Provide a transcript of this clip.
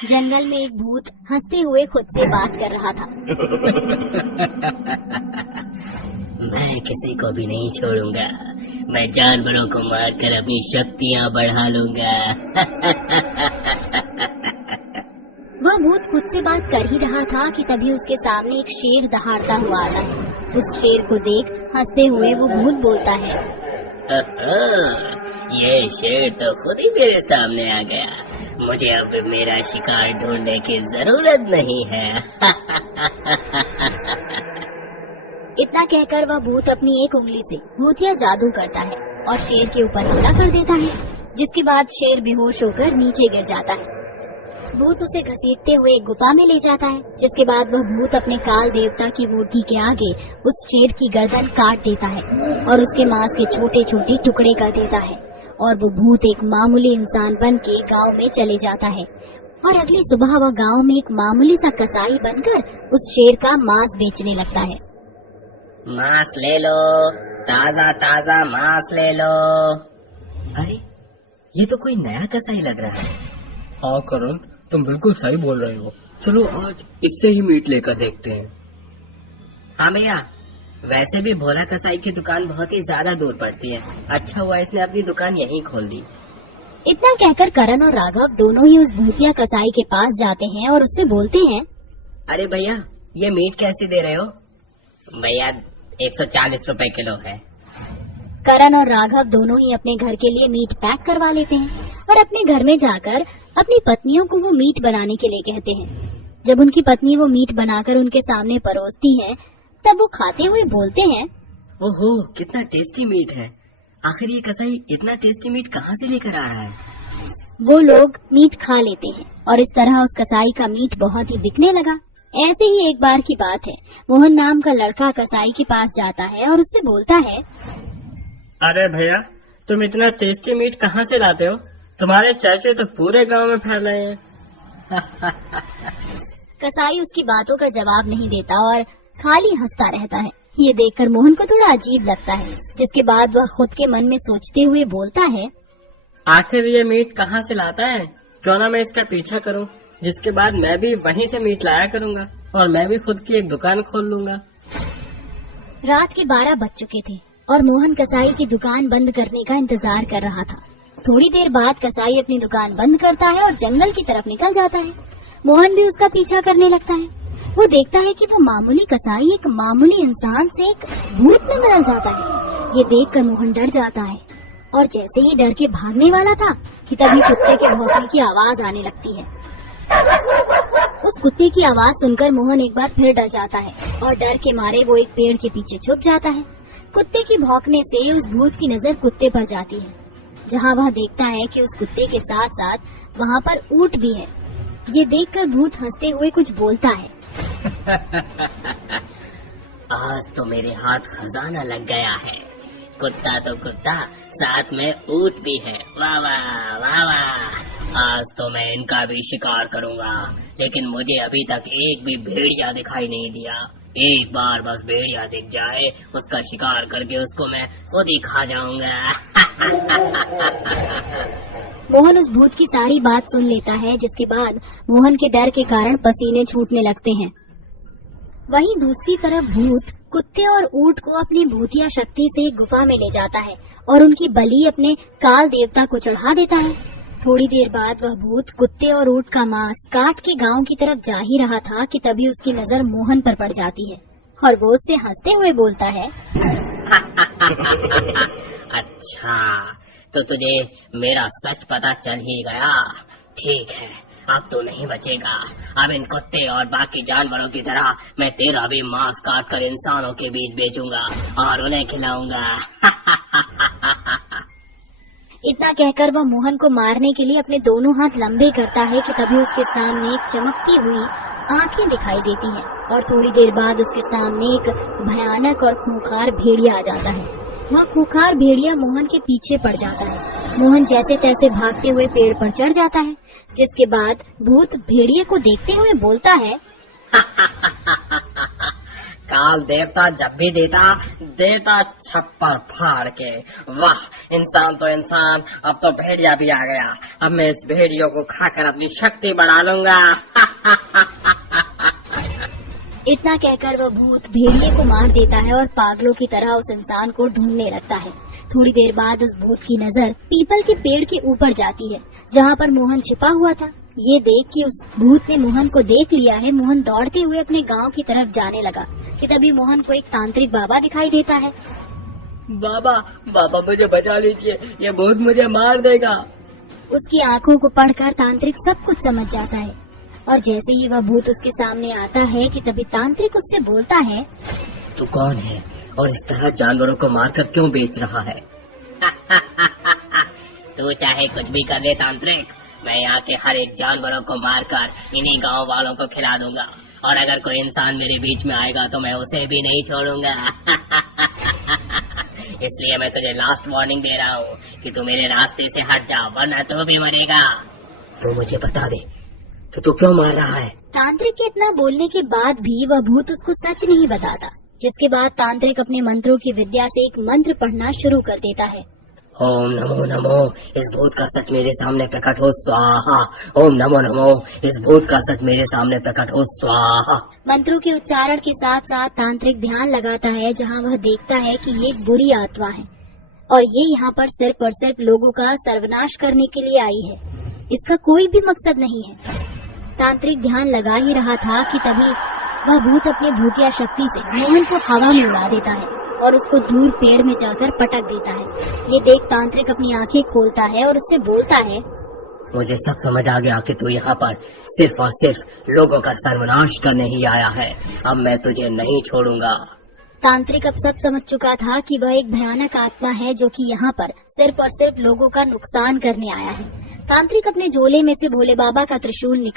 जंगल में एक भूत हंसते हुए खुद से बात कर रहा था। मैं किसी को भी नहीं छोड़ूंगा। मैं जानवरों को मारकर अपनी शक्तियाँ बढ़ा लूंगा। वह भूत खुद से बात कर ही रहा था कि तभी उसके सामने एक शेर दहाड़ता हुआ आता है। उस शेर को देख हंसते हुए वो भूत बोलता है, ये शेर तो खुद ही मेरे सामने आ गया। मुझे अब मेरा शिकार ढूंढने की जरूरत नहीं है। इतना कहकर वह भूत अपनी एक उंगली से भूतिया जादू करता है और शेर के ऊपर हमला कर देता है, जिसके बाद शेर बेहोश होकर नीचे गिर जाता है। भूत उसे घसीटते हुए एक गुफा में ले जाता है, जिसके बाद वह भूत अपने काल देवता की मूर्ति के आगे उस शेर की गर्दन काट देता है और उसके मांस के छोटे छोटे टुकड़े कर देता है और वो भूत एक मामूली इंसान बन के गाँव में चले जाता है। और अगली सुबह वह गाँव में एक मामूली सा कसाई बनकर उस शेर का मांस बेचने लगता है। मांस ले लो, ताजा ताजा मांस ले लो। अरे ये तो कोई नया कसाई लग रहा है। हाँ करण, तुम बिल्कुल सही बोल रहे हो। चलो आज इससे ही मीट लेकर देखते हैं। हाँ भैया, वैसे भी भोला कसाई की दुकान बहुत ही ज्यादा दूर पड़ती है। अच्छा हुआ इसने अपनी दुकान यहीं खोल दी। इतना कहकर करण और राघव दोनों ही उस भूतिया कसाई के पास जाते हैं और उससे बोलते हैं, अरे भैया, ये मीट कैसे दे रहे हो? भैया 140 रुपए किलो है। करण और राघव दोनों ही अपने घर के लिए मीट पैक करवा लेते हैं और अपने घर में जाकर अपनी पत्नियों को वो मीट बनाने के लिए कहते हैं। जब उनकी पत्नी वो मीट बनाकर उनके सामने परोसती है, तब वो खाते हुए बोलते हैं, ओहो कितना टेस्टी मीट है। आखिर ये कसाई इतना टेस्टी मीट कहाँ से लेकर आ रहा है? वो लोग मीट खा लेते हैं और इस तरह उस कसाई का मीट बहुत ही बिकने लगा। ऐसे ही एक बार की बात है, मोहन नाम का लड़का कसाई के पास जाता है और उससे बोलता है, अरे भैया, तुम इतना टेस्टी मीट कहाँ से लाते हो? तुम्हारे चर्चे तो पूरे गांव में फैल रहे हैं। कसाई उसकी बातों का जवाब नहीं देता और खाली हंसता रहता है। ये देखकर मोहन को थोड़ा अजीब लगता है, जिसके बाद वह खुद के मन में सोचते हुए बोलता है, आखिर ये मीट कहाँ से लाता है? क्यों ना मैं इसका पीछा करूं, जिसके बाद मैं भी वहीं से मीट लाया करूंगा और मैं भी खुद की एक दुकान खोल लूंगा। रात के 12 बज चुके थे और मोहन कसाई की दुकान बंद करने का इंतजार कर रहा था। थोड़ी देर बाद कसाई अपनी दुकान बंद करता है और जंगल की तरफ निकल जाता है। मोहन भी उसका पीछा करने लगता है। वो देखता है कि वो मामूली कसाई एक मामूली इंसान से एक भूत में बदल जाता है। ये देखकर मोहन डर जाता है और जैसे ही डर के भागने वाला था कि तभी कुत्ते के भौंकने की आवाज आने लगती है। उस कुत्ते की आवाज सुनकर मोहन एक बार फिर डर जाता है और डर के मारे वो एक पेड़ के पीछे छुप जाता है। कुत्ते की भौंकने से उस भूत की नजर कुत्ते पर जाती है, जहाँ वह देखता है कि उस कुत्ते के साथ साथ वहाँ पर ऊंट भी है। ये देखकर भूत हंसते हुए कुछ बोलता है, आज तो मेरे हाथ खजाना लग गया है। कुत्ता तो कुत्ता, साथ में ऊंट भी है। वाह वाह वाह वाह। आज तो मैं इनका भी शिकार करूंगा, लेकिन मुझे अभी तक एक भी भेड़िया दिखाई नहीं दिया। एक बार बस भेड़िया दिख जाए, उसका शिकार करके उसको मैं खुद ही खा जाऊंगा। मोहन उस भूत की सारी बात सुन लेता है, जिसके बाद मोहन के डर के कारण पसीने छूटने लगते हैं। वहीं दूसरी तरफ भूत कुत्ते और ऊंट को अपनी भूतिया शक्ति से एक गुफा में ले जाता है और उनकी बलि अपने काल देवता को चढ़ा देता है। थोड़ी देर बाद वह भूत कुत्ते और ऊंट का मांस काट के गांव की तरफ जा ही रहा था कि तभी उसकी नजर मोहन पर पड़ जाती है और वो उससे हंसते हुए बोलता है, अच्छा तो तुझे मेरा सच पता चल ही गया। ठीक है, अब तो नहीं बचेगा। अब इन कुत्ते और बाकी जानवरों की तरह मैं तेरा भी मांस काट कर इंसानों के बीच बेचूंगा और उन्हें खिलाऊंगा। इतना कहकर वह मोहन को मारने के लिए अपने दोनों हाथ लंबे करता है कि तभी उसके सामने एक चमकती हुई आंखें दिखाई देती हैं और थोड़ी देर बाद उसके सामने एक भयानक और खूंखार भेड़िया आ जाता है। वह खूंखार भेड़िया मोहन के पीछे पड़ जाता है। मोहन जैसे तैसे भागते हुए पेड़ पर चढ़ जाता है, जिसके बाद भूत भेड़िए को देखते हुए बोलता है, काल देवता जब भी देता छप्पर फाड़ के। वाह, इंसान तो इंसान, अब तो भेड़िया भी आ गया। अब मैं इस भेड़ियों को खाकर अपनी शक्ति बढ़ा लूंगा। इतना कहकर वह भूत भेड़िए को मार देता है और पागलों की तरह उस इंसान को ढूंढने लगता है। थोड़ी देर बाद उस भूत की नजर पीपल के पेड़ के ऊपर जाती है जहाँ पर मोहन छिपा हुआ था। ये देख कि उस भूत ने मोहन को देख लिया है, मोहन दौड़ते हुए अपने गांव की तरफ जाने लगा कि तभी मोहन को एक तांत्रिक बाबा दिखाई देता है। बाबा मुझे बचा लीजिए, ये भूत मुझे मार देगा। उसकी आंखों को पढ़कर तांत्रिक सब कुछ समझ जाता है और जैसे ही वह भूत उसके सामने आता है कि तभी तांत्रिक उससे बोलता है, तू कौन है और इस तरह जानवरों को मारकर क्यों बेच रहा है? तू चाहे कुछ भी कर ले तांत्रिक, मैं यहाँ के हर एक जानवरों को मारकर इन्हीं गांव वालों को खिला दूंगा, और अगर कोई इंसान मेरे बीच में आएगा तो मैं उसे भी नहीं छोड़ूंगा। इसलिए मैं तुझे लास्ट वार्निंग दे रहा हूँ कि तू मेरे रास्ते से हट जा, वरना तू भी मरेगा। तो मुझे बता दे कि तू क्यों मार रहा है? तांत्रिक के इतना बोलने के बाद भी वह भूत उसको सच नहीं बताता, जिसके बाद तांत्रिक अपने मंत्रों की विद्या से एक मंत्र पढ़ना शुरू कर देता है। ओम नमो नमो, इस भूत का सच मेरे सामने प्रकट हो स्वाहा। ओम नमो नमो, इस भूत का सच मेरे सामने प्रकट हो स्वाहा। मंत्रों के उच्चारण के साथ साथ तांत्रिक ध्यान लगाता है जहाँ वह देखता है कि ये एक बुरी आत्मा है और ये यहाँ पर सिर्फ और सिर्फ लोगों का सर्वनाश करने के लिए आई है। इसका कोई भी मकसद नहीं है। तांत्रिक ध्यान लगा ही रहा था कि तभी वह भूत अपनी भूतिया शक्ति से मोहन को हवा में उड़ा देता है और उसको दूर पेड़ में जाकर पटक देता है। ये देख तांत्रिक अपनी आंखें खोलता है और उससे बोलता है, मुझे सब समझ आ गया कि तू यहाँ पर सिर्फ और सिर्फ लोगों का सर्वनाश करने ही आया है। अब मैं तुझे नहीं छोड़ूंगा। तांत्रिक अब सब समझ चुका था कि वह एक भयानक आत्मा है जो कि यहाँ पर सिर्फ और सिर्फ लोगों का नुकसान करने आया है। तांत्रिक अपने झोले में से भोले बाबा का त्रिशूल निकाल